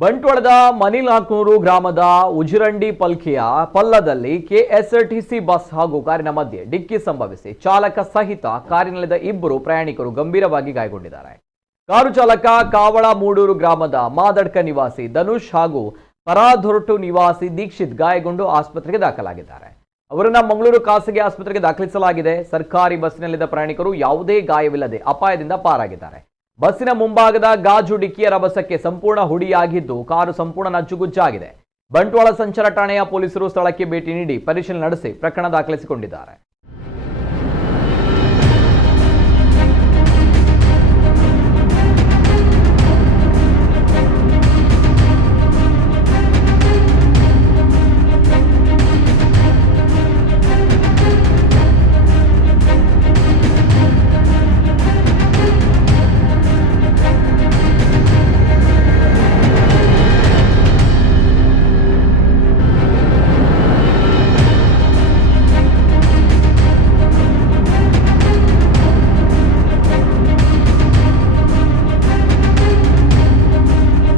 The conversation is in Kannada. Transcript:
ಬಂಟ್ವಾಳದ ಮನಿಲಾಕ್ನೂರು ಗ್ರಾಮದ ಉಜಿರಂಡಿ ಪಲ್ಕಿಯ ಪಲ್ಲದಲ್ಲಿ ಕೆಎಸ್ಆರ್ಟಿಸಿ ಬಸ್ ಹಾಗೂ ಕಾರಿನ ಮಧ್ಯೆ ಡಿಕ್ಕಿ ಸಂಭವಿಸಿ ಚಾಲಕ ಸಹಿತ ಕಾರಿನಲ್ಲಿದ್ದ ಇಬ್ಬರು ಪ್ರಯಾಣಿಕರು ಗಂಭೀರವಾಗಿ ಗಾಯಗೊಂಡಿದ್ದಾರೆ. ಕಾರು ಚಾಲಕ ಕಾವಳ ಮೂಡೂರು ಗ್ರಾಮದ ಮಾದಡ್ಕ ನಿವಾಸಿ ಧನುಷ್ ಹಾಗೂ ಪರಾಧೊರಟು ನಿವಾಸಿ ದೀಕ್ಷಿತ್ ಗಾಯಗೊಂಡು ಆಸ್ಪತ್ರೆಗೆ ದಾಖಲಾಗಿದ್ದಾರೆ. ಅವರನ್ನು ಮಂಗಳೂರು ಖಾಸಗಿ ಆಸ್ಪತ್ರೆಗೆ ದಾಖಲಿಸಲಾಗಿದೆ. ಸರ್ಕಾರಿ ಬಸ್ಸಿನಲ್ಲಿದ್ದ ಪ್ರಯಾಣಿಕರು ಯಾವುದೇ ಗಾಯವಿಲ್ಲದೆ ಅಪಾಯದಿಂದ ಪಾರಾಗಿದ್ದಾರೆ. ಬಸ್ಸಿನ ಮುಂಭಾಗದ ಗಾಜು ಡಿಕ್ಕಿಯ ರಭಸಕ್ಕೆ ಸಂಪೂರ್ಣ ಹುಡಿಯಾಗಿದ್ದು ಕಾರು ಸಂಪೂರ್ಣ ನಜ್ಜುಗುಜ್ಜಾಗಿದೆ. ಬಂಟ್ವಾಳ ಸಂಚಾರ ಠಾಣೆಯ ಪೊಲೀಸರು ಸ್ಥಳಕ್ಕೆ ಭೇಟಿ ನೀಡಿ ಪರಿಶೀಲನೆ ನಡೆಸಿ ಪ್ರಕರಣ ದಾಖಲಿಸಿಕೊಂಡಿದ್ದಾರೆ.